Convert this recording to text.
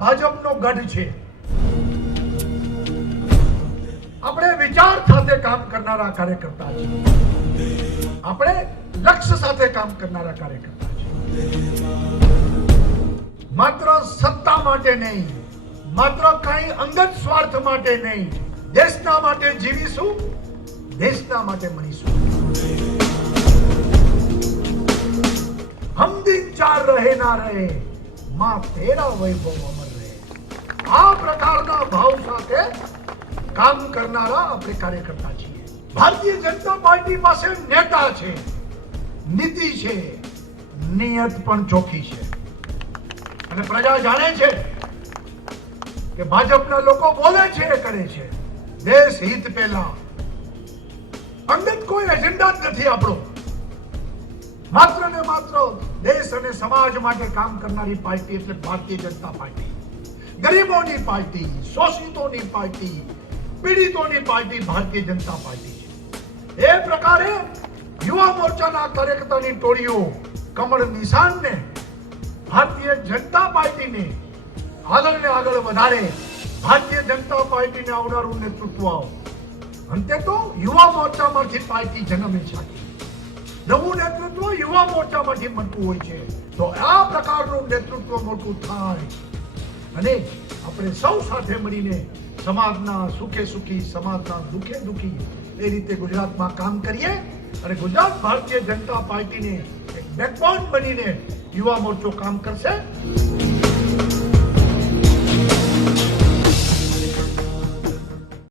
ભાજપનો ગઢ છે. આપણે વિચાર સાથે કામ કરનારા કાર્યકર્તા છીએ. આપણે લક્ષ્ય સાથે કામ કરનારા કાર્યકર્તા છીએ. માત્ર સત્તા માટે નહીં, માત્ર કઈ અંગત સ્વાર્થ માટે નહીં, દેશના માટે જીવીશું, દેશના માટે મરીશું. હમ દિન ચાર રહે ના રહે, માં તેરા વૈભવ અમર રહે. આ પ્રકારના ભાવ સાથે કામ કરનારા આપણે કાર્યકર્તા છીએ. ભારતીય જનતા પાર્ટી પાસે નેતા છે, નીતિ છે, નિયત પણ ચોખ્ખી છે. અને પ્રજા જાણે છે કે ભાજપના લોકો બોલે છે, કરે છે દેશ હિત પહેલા. અંગત કોઈ એજન્ડા જ નથી આપણો. માત્ર ને માત્ર દેશ અને સમાજ માટે કામ કરનારી પાર્ટી એટલે ભારતીય જનતા પાર્ટી. ગરીબોની party, શોષિતોની party, પીડિતોની party Bharatiya Janata party છે. એ પ્રકારે યુવા મોરચાના કાર્યકર્તાની ટોળીઓ કમળ નિશાનને ભારતીય જનતા પાર્ટીને આગળ ને આગળ વધારે, ભારતીય જનતા પાર્ટીને આવનારું નેતૃત્વ. અંતે તો યુવા મોરચામાંથી પાર્ટી જન્મે છે. નવું નેતૃત્વ યુવા મોરચામાંથી બનતું હોય છે. તો આ પ્રકારનું નેતૃત્વ મોટું થાય અને આપણે સૌ સાથે મળીને સમાજના સુખે સુખી, સમાજના દુખે દુખી એ રીતે ગુજરાતમાં કામ કરીએ અને ગુજરાત ભારતીય જનતા પાર્ટીને એક બેકબોન બનીને યુવા મોરચો કામ કરશે.